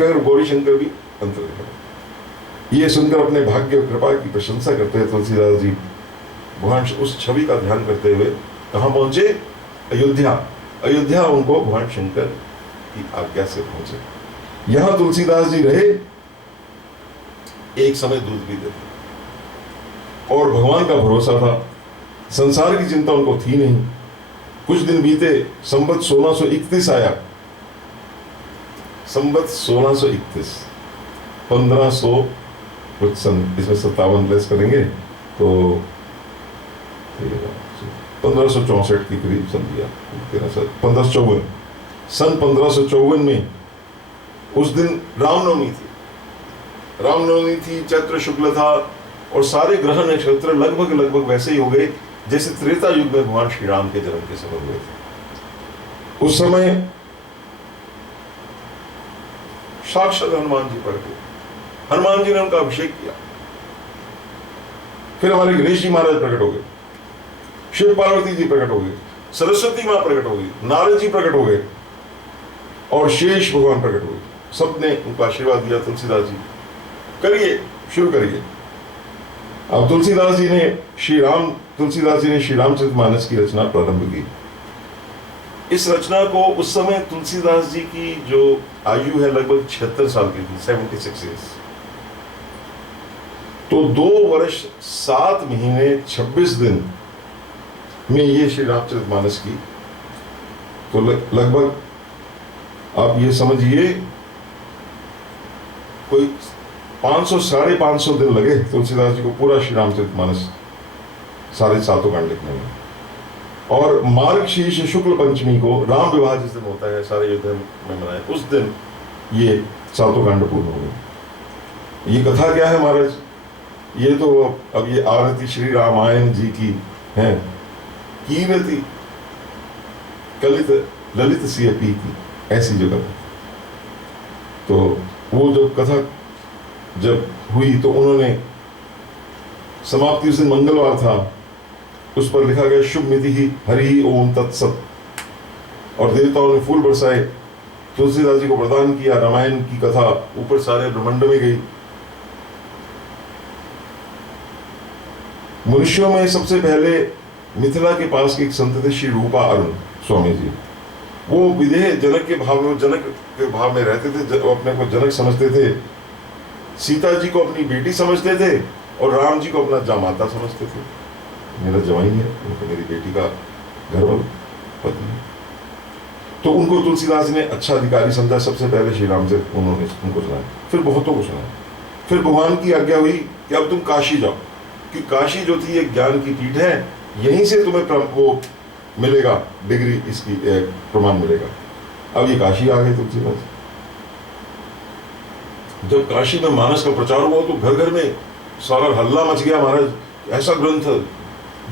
गौरी शंकर भी अंतर देखा। ये सुनकर अपने भाग्य और कृपा की प्रशंसा करते हैं तुलसीदास जी। भगवान उस छवि का ध्यान करते हुए कहाँ पहुंचे? अयोध्या। अयोध्या उनको भगवान शंकर की आज्ञा से पहुंचे। यहां तुलसीदास जी रहे, एक समय दूध पीते थे और भगवान का भरोसा था, संसार की चिंता उनको थी नहीं। कुछ दिन बीते, संवत 1631 आया। संवत 1631, 1500 कुछ सन, इसमें 57 लेस करेंगे तो 1564 के करीब सन दिया, 1554। सन 1554 में उस दिन रामनवमी थी। रामनवमी थी, चैत्र शुक्ल था और सारे ग्रह नक्षत्र लगभग वैसे ही हो गए जैसे त्रेता युग में भगवान श्री राम के जन्म के समय हुए थे। उस समय साक्षात हनुमान जी प्रकट हुए। हनुमान जी ने उनका अभिषेक किया। फिर हमारे गणेश जी महाराज प्रकट हो गए, शिव पार्वती जी प्रकट हो गए, सरस्वती मां प्रकट हो गई, नारद जी प्रकट हो गए और शेष भगवान प्रकट हो गए। सबने उनको आशीर्वाद दिया, तुलसीदास जी करिए, शुरू करिए। अब तुलसीदास जी ने श्री रामचरितमानस की रचना प्रारंभ की। इस रचना को उस समय तुलसीदास जी की जो आयु है लगभग 76 साल की थी, 76 ईयर्स। तो 2 वर्ष 7 महीने 26 दिन में ये श्री रामचरितमानस की, तो लगभग आप ये समझिए कोई 500-550 दिन लगे तुलसीदास जी को पूरा श्री रामचरितमानस सारे 7 कांड लिखने में। और मार्गशीर्ष शुक्ल पंचमी को राम विवाह जिस दिन होता है सारे अयोध्या में मनाए, उस दिन ये 7 कांड पूर्ण हो गए। ये कथा क्या है महाराज? ये तो अब ये आरती श्री रामायण जी की है, कीर्ति कलित ललित सियपी की, ऐसी जो कथा। तो वो जब कथा जब हुई तो उन्होंने समाप्ति, उस दिन मंगलवार था, उस पर लिखा गया शुभ मिति ही हरि ओम तत्सत, और देवताओं ने फूल बरसाए, तुलसीदास जी को प्रदान किया। रामायण की कथा ऊपर सारे ब्रह्मांड में गई। मनुष्यों में सबसे पहले मिथिला के पास एक संत थे, श्री रूपा अरुण स्वामी जी। वो विदेह जनक के भाव में रहते थे, अपने को जनक समझते थे, सीता जी को अपनी बेटी समझते थे और राम जी को अपना जामाता समझते थे। मेरा जवाई है, उनको मेरी बेटी का घर पति है। तो उनको तुलसीदास ने अच्छा अधिकारी समझा। सबसे पहले श्री रामचरित उन्होंने उनको सुनाया, फिर बहुतों को सुनाया। फिर भगवान की आज्ञा हुई कि अब तुम काशी जाओ, कि काशी जो थी एक ज्ञान की पीठ है, यहीं से तुम्हें वो मिलेगा, डिग्री इसकी प्रमाण मिलेगा। अब ये काशी आ गए तुलसीदास। जब काशी में मानस का प्रचार हुआ तो घर घर में सारा हल्ला मच गया महाराज, ऐसा ग्रंथ,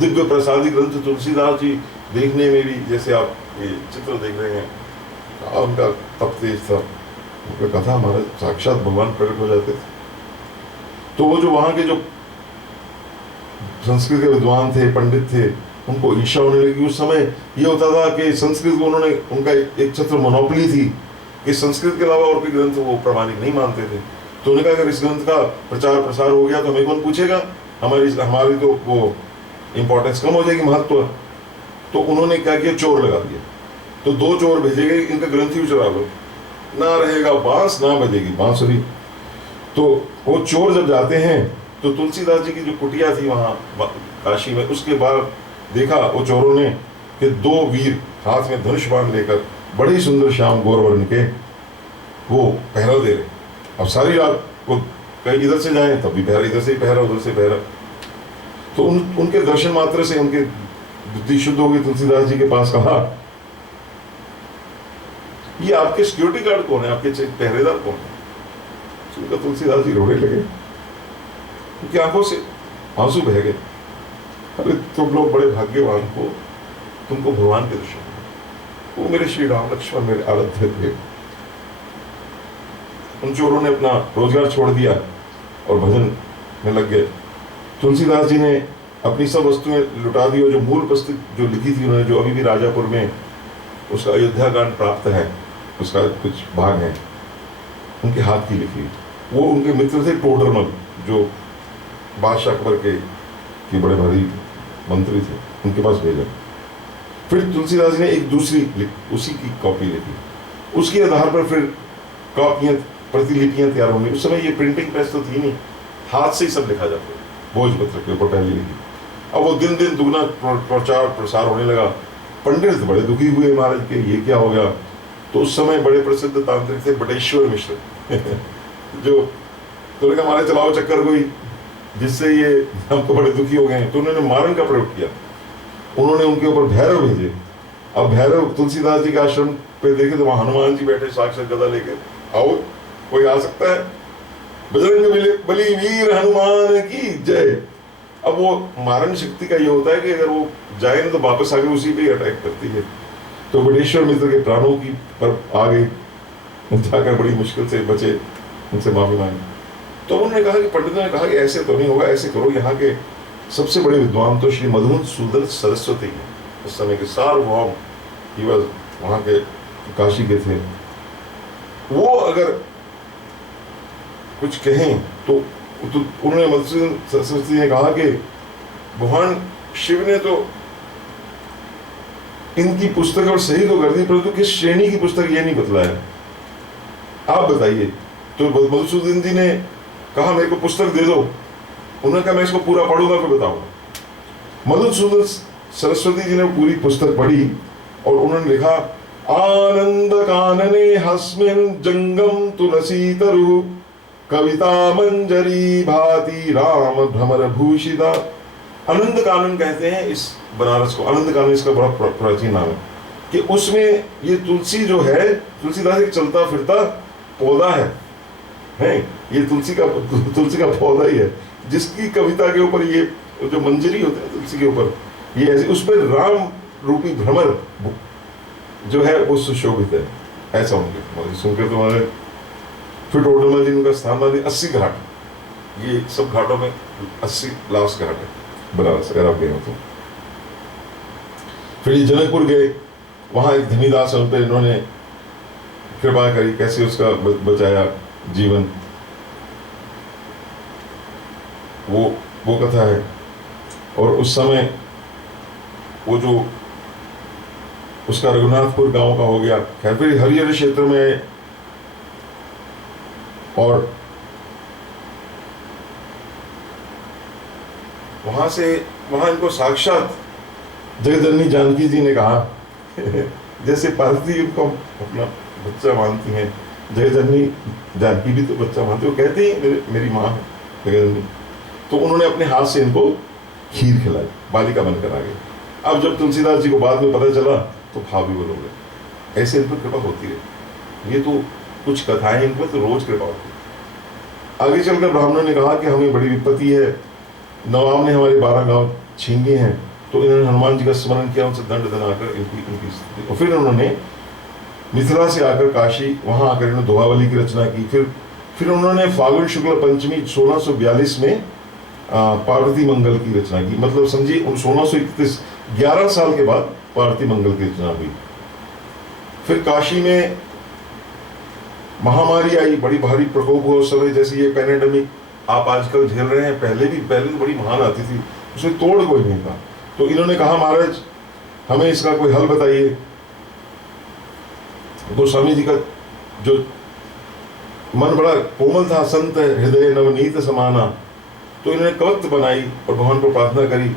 दिव्य प्रसादी ग्रंथ तुलसीदास जी, देखने में भी जैसे आप ये चित्र देख रहे हैं, उनका तप तेज था, उनका कथा महाराज साक्षात भगवान प्रकट हो जाते थे। तो वो जो वहां के जो संस्कृत के विद्वान थे, पंडित थे, उनको ईर्ष्या होने लगी। उस समय ये होता था कि संस्कृत को उन्होंने, उनका एक छत्र मोनोपोली थी कि संस्कृत के अलावा और कोई ग्रंथ वो प्रामाणिक नहीं मानते थे। तो उन्होंने कहा अगर इस ग्रंथ का प्रचार प्रसार हो गया तो हमें कौन पूछेगा, हमारी तो वो इंपॉर्टेंस कम हो जाएगी, महत्व। तो उन्होंने क्या किया, चोर लगा दिया। तो 2 चोर भेजे गए, इनका ग्रंथ ही चुरा लो, ना रहेगा बांस ना बजेगी बांसुरी। तो वो चोर जब जाते हैं तो तुलसीदास जी की जो कुटिया थी वहां काशी में, उसके बाद देखा वो चोरों ने कि 2 वीर हाथ में धनुष बाण लेकर बड़े सुंदर श्याम गौर वर्ण के वो पहरा दे रहे। अब सारी रात वो कहीं इधर से जाए तब भी पहरा, इधर से पहरा उधर से पहरा। तो उनके दर्शन मात्र से उनके बुद्धि शुद्ध हो गई। तुलसीदास जी के पास कहा, ये आपके सिक्योरिटी गार्ड कौन है, आपके पहरेदार कौन है? सुनकर तुलसीदास जी रोने लगे, उनकी आंखों से आंसू बह गए। अरे तुम लोग बड़े भाग्यवान हो, तुमको भगवान के दर्शन हुए। वो मेरे श्री राम लक्ष्मण मेरे आराध्य थे। उन चोरों ने अपना रोजगार छोड़ दिया और भजन में लग गए। तुलसीदास जी ने अपनी सब वस्तुएं लुटा दी और जो मूल पुस्तक जो लिखी थी उन्होंने, जो अभी भी राजापुर में उसका अयोध्या कांड प्राप्त है, उसका कुछ भाग है, उनके हाथ की लिखी। वो उनके मित्र थे टोडरमल, जो बादशाह अकबर के बड़े भारी मंत्री थे, उनके पास भेजा। फिर तुलसीदास जी ने एक दूसरी उसी की कॉपी लिखी, उसके आधार पर फिर कॉपियाँ, प्रतिलिपियाँ तैयार होंगी। उस समय ये प्रिंटिंग प्रेस तो थी नहीं, हाथ से ही सब लिखा जाता, भोजपत्र के ऊपर पहले लिखी। अब वो दिन दिन दुगना प्रचार प्रसार होने लगा। पंडित बड़े दुखी हुए महाराज के, ये क्या हो गया। तो उस समय बड़े प्रसिद्ध तांत्रिक थे बटेश्वर मिश्र जो तो कहा हमारे चलाओ चक्कर कोई, जिससे ये हम तो बड़े दुखी हो गए हैं। तो उन्होंने मारन का प्रयोग किया, उन्होंने उनके ऊपर भैरव भेजे। अब भैरव तुलसीदास जी के आश्रम पे देखे तो वहां हनुमान जी बैठे साक्षात गदा लेके, आओ कोई आ सकता है, बजरंग बली वीर हनुमान की जय। अब वो मारण शक्ति का ये होता है कि अगर वो जाए ना तो वापस आके उसी पे अटैक करती है। तो बटेश्वर मित्र के प्राणों की पर आ गई, जाकर बड़ी मुश्किल से बचे, उनसे माफी मांगी। तो उन्होंने कहा कि पंडितों ने कहा कि ऐसे तो नहीं होगा, ऐसे करो, यहाँ के सबसे बड़े विद्वान तो श्री मधुसूदन सरस्वती हैं, उस समय के सार्वभौम, वहाँ के काशी के थे। वो अगर कुछ कहें तो उन्होंने मधुसूदन सरस्वती ने कहा कि भगवान शिव ने तो इनकी पुस्तक और सही तो कर दी, परंतु किस श्रेणी की पुस्तक ये नहीं बतलाया, आप बताइए। तो मधुसूदन जी ने कहा मेरे को पुस्तक दे दो। उन्होंने कहा मैं इसको पूरा पढ़ूंगा फिर बताऊंगा। मधुसूदन सरस्वती जी ने पूरी पुस्तक पढ़ी और उन्होंने लिखा, आनंद कानने हस्मिन जंगम तुलसी तरु कविता मंजरी भाति राम भ्रमर भूषिता। आनंद कानन कहते हैं इस बनारस को, आनंद कानन इसका बड़ा प्राचीन नाम है, कि उसमें ये तुलसी जो है, तुलसीदास एक चलता फिरता पौधा है, ये तुलसी का पौधा ही है, जिसकी कविता के ऊपर ये जो मंजरी होते हैं तुलसी के ऊपर, ये ऐसे उस पर राम रूपी भ्रमर जो है वो सुशोभित है, ऐसा उनके सुनकर तुम्हारे। फिर टोडरमल जी उनका स्थान मान 80 घाट, ये सब घाटों में 80 लास्ट घाट है बनारस, अगर आप गए हो तो। फिर ये जनकपुर गए, वहां एक धनीदास उन पर इन्होंने कृपा करी, कैसे उसका बचाया जीवन, वो कथा है। और उस समय वो जो उसका रघुनाथपुर गांव का हो गया। खैर फिर हरिहर क्षेत्र में और वहां इनको साक्षात जगजननी जानकी जी ने कहा जैसे पार्वती उनको अपना बच्चा मानती हैं, जगजननी जानकी भी तो बच्चा मानती, वो कहती है मेरी माँ है जगजननी। तो उन्होंने अपने हाथ से इनको खीर खिलाई, बालिका बनकर आ गई। अब जब तुलसीदास जी को बाद में पता चला तो भाव भी बोल गए। ऐसे इन पर कृपा होती है। ये तो कुछ कथाएं, इन पर तो रोज कृपा होती है। आगे चलकर ब्राह्मणों ने कहा कि हमें बड़ी विपत्ति है, नवाब ने हमारे 12 गांव छीन लिए हैं। तो इन्होंने हनुमान जी का स्मरण किया, उनसे दंड दिलाकर इनकी स्थिति। और फिर उन्होंने मिथिला से आकर काशी, वहां आकर इन्होंने दोहावली की रचना की। फिर उन्होंने फाल्गुन शुक्ल पंचमी 1642 में पार्वती मंगल की रचना की। मतलब समझिए 1631, 11 साल के बाद पार्वती मंगल की रचना हुई। फिर काशी में महामारी आई, बड़ी भारी प्रकोप हुआ उस समय, जैसे ये पैंडेमिक आप आजकल झेल रहे हैं, पहले तो बड़ी महान आती थी, उसमें तोड़ कोई नहीं था। तो इन्होंने कहा महाराज हमें इसका कोई हल बताइए। गोस्वामी जी का जो मन बड़ा कोमल था, संत हृदय नवनीत समाना, तो इन्होंने कवच बनाई और भगवान को प्रार्थना करी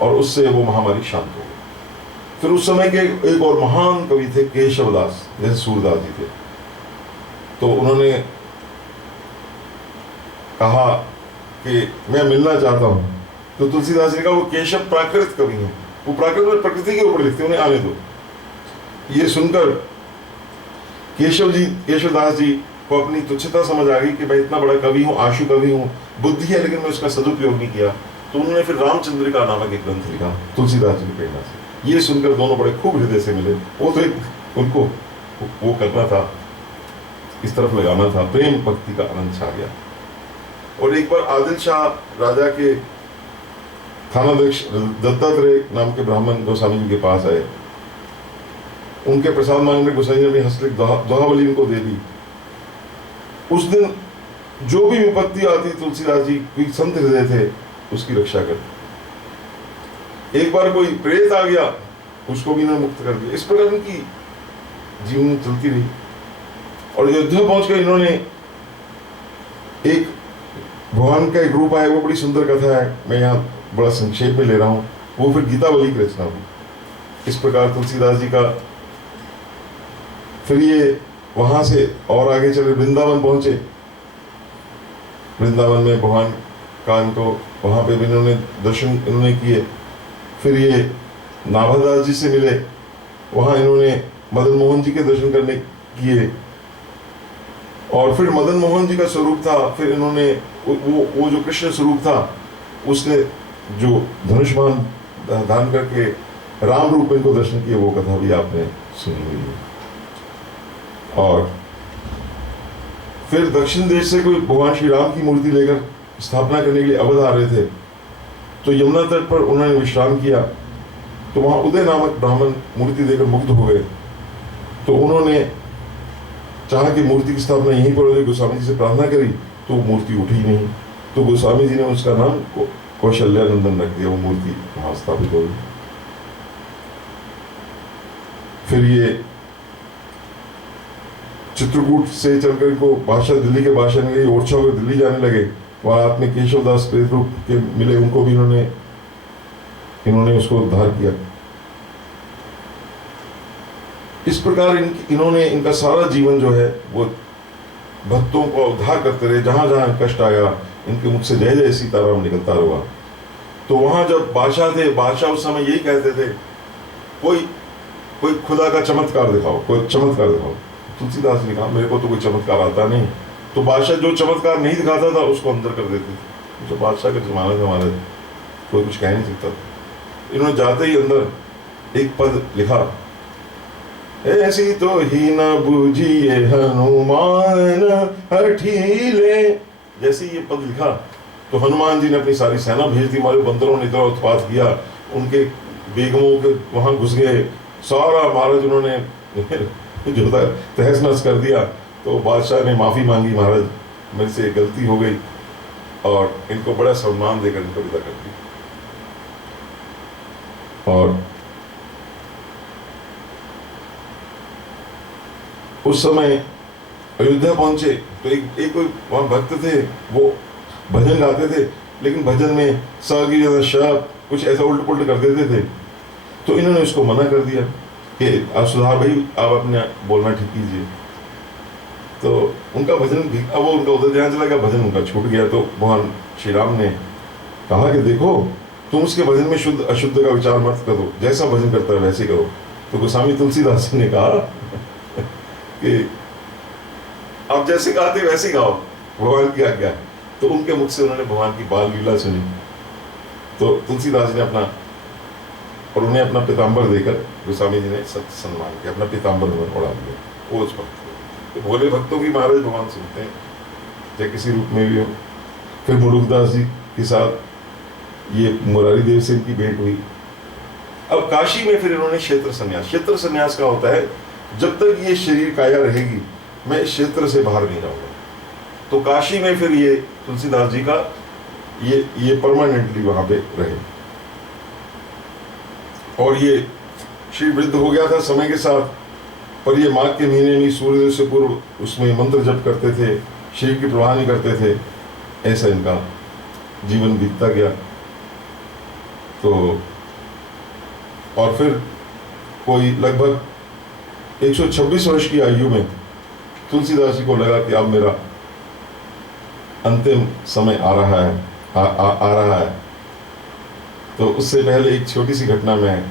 और उससे वो महामारी शांत हो गई। फिर उस समय के एक और महान कवि थे केशवदास, जैसे सूरदास जी थे। तो उन्होंने कहा कि मैं मिलना चाहता हूं। तो तुलसीदास जी का वो केशव प्राकृत कवि हैं, वो प्राकृत में प्रकृति के ऊपर लिखते, उन्हें आने दो। ये सुनकर केशवदास जी को अपनी तुच्छता समझ आ गई कि मैं इतना बड़ा कवि हूँ, आशु कवि हूँ, बुद्धि है, लेकिन मैं उसका सदुपयोग नहीं किया। तो उन्होंने फिर रामचंद्रिका नामक एक ग्रंथ लिखा तुलसीदास जी की प्रेरणा से। ये सुनकर दोनों बड़े खूब हृदय से मिले। वो तो एक उनको वो करना था, इस तरफ लगाना था, प्रेम भक्ति का आनंद छा गया। और एक बार आदिल शाह राजा के थानाध्यक्ष दत्तात्रेय नाम के ब्राह्मण गोस्वामी जी के पास आए। उनके प्रसाद मांगने गोस्वामी जी ने हस्तलिखित दोहावली इनको दे दी। उस दिन जो भी विपत्ति आती तुलसीदास जी कोई संत हृदय थे उसकी रक्षा करते। एक बार कोई प्रेत आ गया उसको भी इन्होंने मुक्त कर दिया। इस प्रकार इनकी जीवन चलती रही और अयोध्या पहुंचकर इन्होंने एक भगवान का एक रूप आया, वो बड़ी सुंदर कथा है, मैं यहाँ बड़ा संक्षेप में ले रहा हूँ। वो फिर गीतावली की रचना हुई। इस प्रकार तुलसीदास जी का फिर ये वहां से और आगे चले वृंदावन पहुंचे। वृंदावन में भगवान का इनको वहां पे भी इन्होंने दर्शन इन्होंने किए। फिर ये नाभादास जी से मिले, वहां इन्होंने मदन मोहन जी के दर्शन करने किए और फिर मदन मोहन जी का स्वरूप था, फिर इन्होंने वो जो कृष्ण स्वरूप था उसने जो धनुष्मान धारण करके राम रूप इनको दर्शन किए, वो कथा भी आपने सुनी हुई है। और फिर दक्षिण देश से कोई भगवान श्री राम की मूर्ति लेकर स्थापना करने के लिए अवध आ रहे थे, तो यमुना तट पर उन्होंने विश्राम किया। तो वहां उदय नामक ब्राह्मण मूर्ति देकर मुग्ध हो गए। तो उन्होंने चाहा कि मूर्ति की स्थापना यहीं पर हो, गोस्वामी जी से प्रार्थना करी तो मूर्ति उठी नहीं। तो गोस्वामी जी ने उसका नाम कौशल्यानंदन रख दिया, वो मूर्ति वहां स्थापित हो गई। फिर ये चित्रकूट से चलकर इनको बादशाह दिल्ली के बादशाह ने ओरछा होकर दिल्ली जाने लगे। वहां हाथ में केशवदास प्रेत रूप के मिले, उनको भी इन्होंने उसको उद्धार किया। इस प्रकार इन्होंने इनका सारा जीवन जो है वो भक्तों को उद्धार करते रहे। जहां जहां कष्ट आया इनके मुख से जय जय सीताराम निकलता रहा। तो वहां जब बादशाह थे, बादशाह उस समय यही कहते थे कोई खुदा का चमत्कार दिखाओ, कोई चमत्कार दिखाओ। तुलसीदास ने कहा मेरे को तो कोई चमत्कार आता नहीं। तो बादशाह जो चमत्कार नहीं दिखाता था उसको अंदर कर देते थे। जो बादशाह का जमाना था हमारे, कोई कुछ कह नहीं सकता। इन्होंने जाते ही अंदर एक पद लिखा, ऐसी तो ही न बूझिए हनुमान हठीले। जैसे ये पद लिखा तो हनुमान जी ने अपनी सारी सेना भेज दी। हमारे बंदरों ने इतना उत्पात किया, उनके बेगमों के वहां घुस गए, सारा महाराज उन्होंने जो था तहस नहस कर दिया। तो बादशाह ने माफी मांगी, महाराज मेरे से गलती हो गई, और इनको बड़ा सम्मान देकर इनको विदा कर दिया। और उस समय अयोध्या पहुंचे तो एक कोई वहां भक्त थे, वो भजन गाते थे, लेकिन भजन में स शब कुछ ऐसा उल्ट पुल्ट कर देते थे। तो इन्होंने उसको मना कर दिया कि आप सुधार भाई, आप अपने बोलना ठीक कीजिए। तो उनका भजन अब वो उनका उधर ध्यान चला गया, भजन उनका छूट गया। तो भगवान श्री राम ने कहा कि देखो तुम उसके भजन में शुद्ध अशुद्ध का विचार मत करो, जैसा भजन करता है वैसे करो। तो गोस्वामी तुलसीदास जी ने कहा कि आप जैसे गाते वैसे गाओ, भगवान की आज्ञा है। तो उनके मुख से उन्होंने भगवान की बाल लीला सुनी। तो तुलसीदास जी ने और उन्हें अपना पीताम्बर देकर गोस्वामी जी ने सत्य सम्मान किया, अपना पीताम्बर उन्होंने उड़ा दिया। ओझ भक्त, तो भोले भक्तों की महाराज भगवान सुनते हैं, चाहे किसी रूप में भी हो। फिर मुरुगदास जी के साथ ये मुरारी देव से इनकी भेंट हुई। अब काशी में फिर इन्होंने क्षेत्र संन्यास का होता है, जब तक ये शरीर काया रहेगी मैं इस क्षेत्र से बाहर नहीं जाऊंगा। तो काशी में फिर ये तुलसीदास जी का ये परमानेंटली वहां पे रहे। और ये श्री वृद्ध हो गया था समय के साथ, पर ये माघ के महीने में सूर्योदय से पूर्व उसमें मंत्र जप करते थे, शरीर की प्रवाह नहीं करते थे। ऐसा इनका जीवन बीतता गया। तो और फिर कोई लगभग 126 वर्ष की आयु में तुलसीदास जी को लगा कि अब मेरा अंतिम समय आ रहा है। तो उससे पहले एक छोटी सी घटना मैं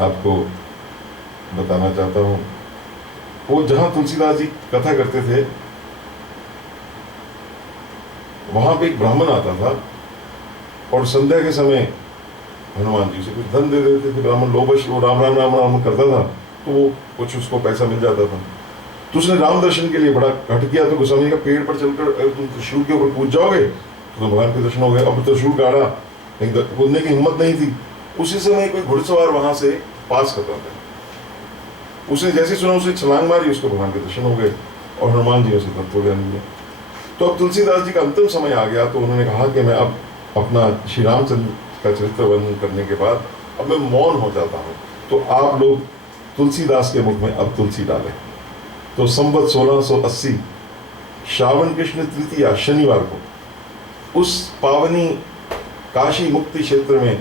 आपको बताना चाहता हूँ। वो जहाँ तुलसीदास जी कथा करते थे वहां पे एक ब्राह्मण आता था और संध्या के समय हनुमान जी से कुछ धन दे देते थे। ब्राह्मण लोभश वो राम राम राम राम करता था, तो वो कुछ उसको पैसा मिल जाता था। तो उसने राम दर्शन के लिए बड़ा हट किया। तो गोस्वामी का पेड़ पर चलकर तुम त्रिशूल के ऊपर कूद जाओगे तो भगवान के दर्शन हो गए। अब त्रिशूल गाड़ा, कूदने की हिम्मत नहीं थी। उसी समय कोई घुड़सवार वहां से पास कर रहा था। उसने जैसे सुना उसने छलांग मारी, उसको भगवान के दर्शन हो गए। और हनुमान जी ने उसे तत्व ज्ञान दिया। तो अब तुलसीदास जी का अंतिम समय आ गया, तो उन्होंने कहा कि मैं अब अपना श्री रामचंद्र का चरित्र वर्णन करने के बाद अब मैं मौन हो जाता हूँ, तो आप लोग तुलसीदास के मुख में अब तुलसी डालें। तो संवत 1680 श्रावण कृष्ण तृतीया शनिवार को उस पावनी काशी मुक्ति क्षेत्र में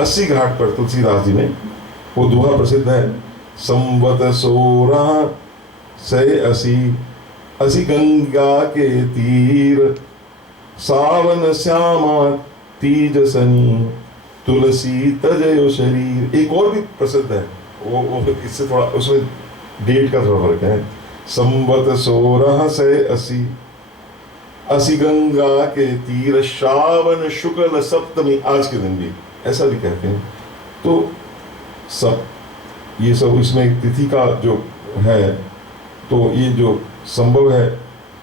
80 घाट पर तुलसीदास जी ने वो दोहा प्रसिद्ध है, संवत 1680 असी गंगा के तीर, सावन श्यामा तीज सनी, तुलसी तजयो शरीर। एक और भी प्रसिद्ध है, वो इससे थोड़ा उसमें डेट का थोड़ा फर्क है। संवत 1680 असी गंगा के तीर, श्रावण शुक्ल सप्तमी, आज के दिन भी ऐसा भी कहते हैं। तो सब ये सब इसमें तिथि का जो है, तो ये जो संभव है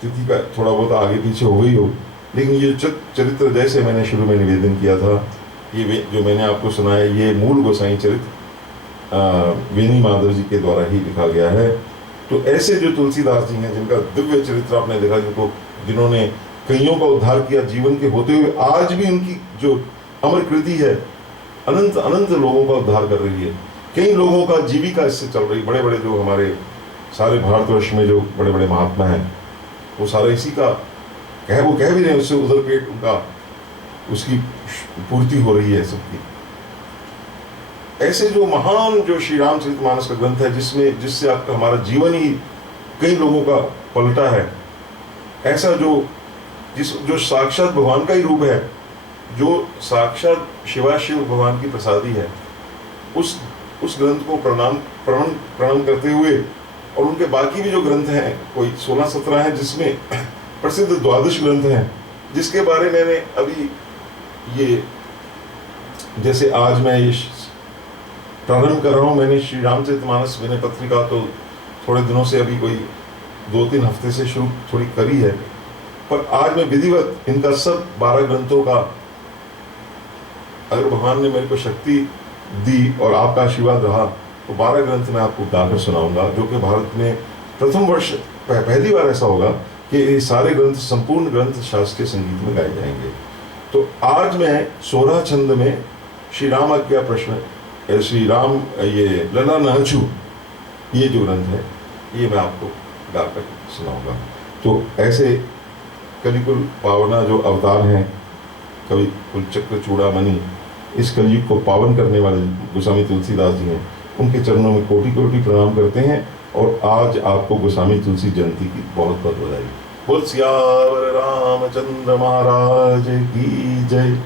तिथि का थोड़ा बहुत आगे पीछे हो गई हो, लेकिन ये चरित्र जैसे मैंने शुरू में निवेदन किया था, ये जो मैंने आपको सुनाया, ये मूल गोसाई चरित्र वेणी माधव जी के द्वारा ही लिखा गया है। तो ऐसे जो तुलसीदास जी हैं, जिनका दिव्य चरित्र आपने देखा, जिन्होंने कईयों का उद्धार किया जीवन के होते हुए, आज भी उनकी जो अमर कृति है अनंत अनंत लोगों का उद्धार कर रही है। कई लोगों का जीविका इससे चल रही। बड़े बड़े जो हमारे सारे भारतवर्ष में जो बड़े बड़े महात्मा हैं, वो सारा इसी का वो कह भी रहे हैं, उससे उधर पेट उनका उसकी पूर्ति हो रही है सबकी। ऐसे जो महान जो श्री रामचरितमानस का ग्रंथ है, जिससे आपका हमारा जीवन ही कई लोगों का पलटा है, ऐसा जो साक्षात भगवान का ही रूप है, जो साक्षात शिवाशिव भगवान की प्रसादी है, उस ग्रंथ को प्रणाम करते हुए, और उनके बाकी भी जो ग्रंथ हैं, कोई 16-17 हैं, जिसमें प्रसिद्ध द्वादश ग्रंथ हैं, जिसके बारे में मैंने अभी ये जैसे आज मैं ये प्रारंभ कर रहा हूँ, मैंने श्री रामचरितमानस विनय पत्रिका तो थोड़े दिनों से, अभी कोई 2-3 हफ्ते से शुरू थोड़ी करी है, पर आज मैं विधिवत इनका सब 12 ग्रंथों का, अगर भगवान ने मेरे को शक्ति दी और आपका आशीर्वाद रहा, तो 12 ग्रंथ मैं आपको गाकर सुनाऊंगा, जो कि भारत में प्रथम वर्ष पहली बार ऐसा होगा कि ये सारे ग्रंथ, संपूर्ण ग्रंथ शास्त्रीय संगीत में गाए जाएंगे। तो आज मैं 16 छंद में श्री राम आज्ञा प्रश्न, श्री राम ये लला नहचू, ये जो ग्रंथ है, ये मैं आपको गाकर सुनाऊंगा। तो ऐसे कलिकुल पावना जो अवतार हैं, कवि कुलचक्र चूड़ामणि, इस कलयुग को पावन करने वाले गोस्वामी तुलसीदास जी हैं, उनके चरणों में कोटि कोटि प्रणाम करते हैं। और आज आपको गोस्वामी तुलसी जयंती की बहुत बहुत बधाई। बोल सियावर रामचंद्र महाराज की जय।